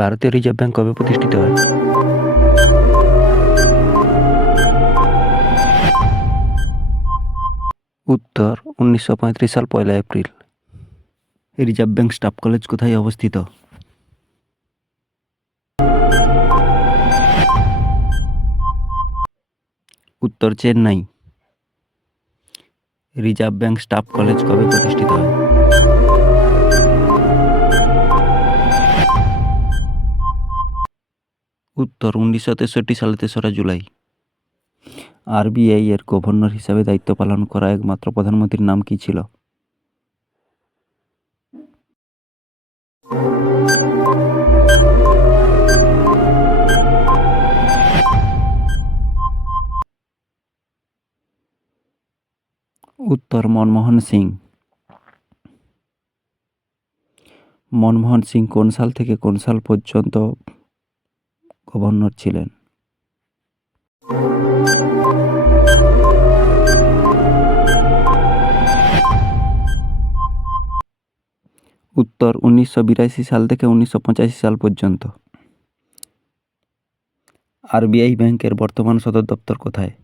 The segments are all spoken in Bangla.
ভারতীয় রিজার্ভ ব্যাঙ্ক কবে প্রতিষ্ঠিত হয়? উত্তর 1935 সাল 1 April. Reserve bank staff college কোথায় অবস্থিত? উত্তর Chennai. Reserve bank staff college কবে প্রতিষ্ঠিত হয়? উত্তর 1963 সালের 3রা জুলাই। আরবিআই এর গভর্নর হিসাবে দায়িত্ব পালন করা একমাত্র প্রধানমন্ত্রীর নাম কি ছিল? উত্তর মনমোহন সিং। মনমোহন সিং কোন সাল থেকে কোন সাল পর্যন্ত গভর্নর ছিলেন? উত্তর 1982 সাল থেকে 1985 সাল পর্যন্ত। আরবিআই ব্যাংকের বর্তমান সদর দপ্তর কোথায়?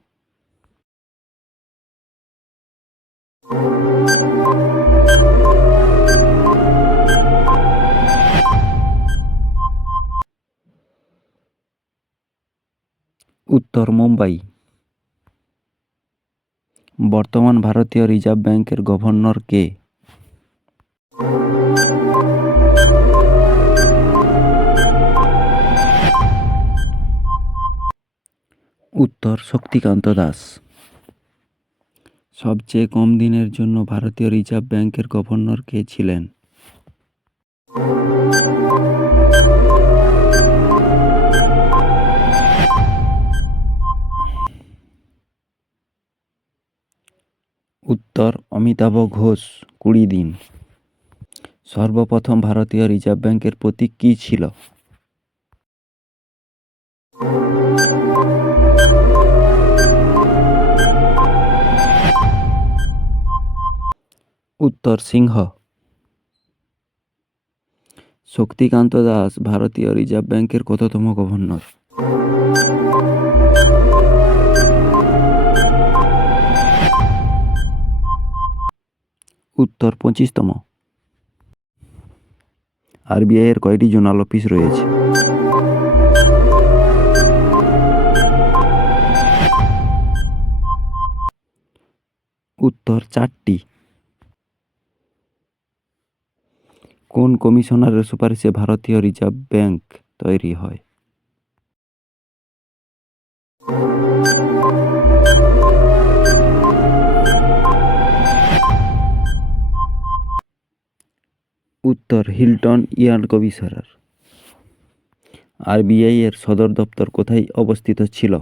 উত্তর মুম্বাই। বর্তমান ভারতীয় রিজার্ভ ব্যাংকের গভর্নর কে? উত্তর শক্তিকান্ত দাস। সবচেয়ে কম দিনের জন্য ভারতীয় রিজার্ভ ব্যাংকের গভর্নর কে ছিলেন? উত্তর অমিতাভ ঘোষ 20 দিন। সর্বপ্রথম ভারতীয় রিজার্ভ ব্যাংকের প্রতীক কী ছিল? উত্তর সিংহ। শক্তিকান্ত দাস ভারতীয় রিজার্ভ ব্যাংকের কততম গভর্নর? উত্তর 25তম। আরবিআই এর কয়টি জোনাল অফিস রয়েছে? উত্তর 4টি। কোন কমিশনারের সুপারিশে ভারতীয় রিজার্ভ ব্যাংক তৈরি হয়? উত্তর হিল্টন ইয়াকভিসের। আরবিআই এর সদর দপ্তর কোথায় অবস্থিত ছিল?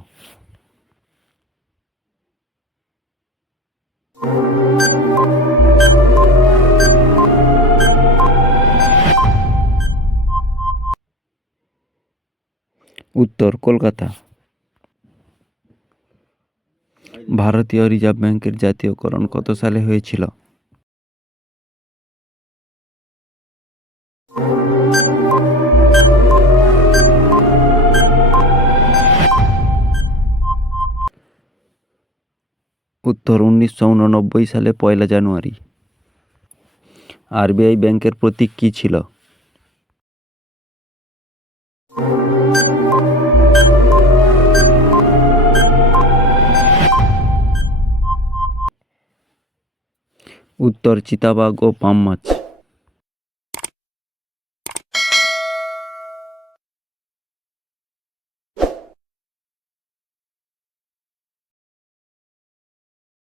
উত্তর কলকাতা। ভারতীয় রিজার্ভ ব্যাংকের জাতীয়করণ কত সালে হয়েছিল? উত্তর 1989 সালে 1 জানুয়ারি। আরবিআই ব্যাংকের প্রতীক কী ছিল? উত্তর চিতাবাঘ ও পাম মাছ।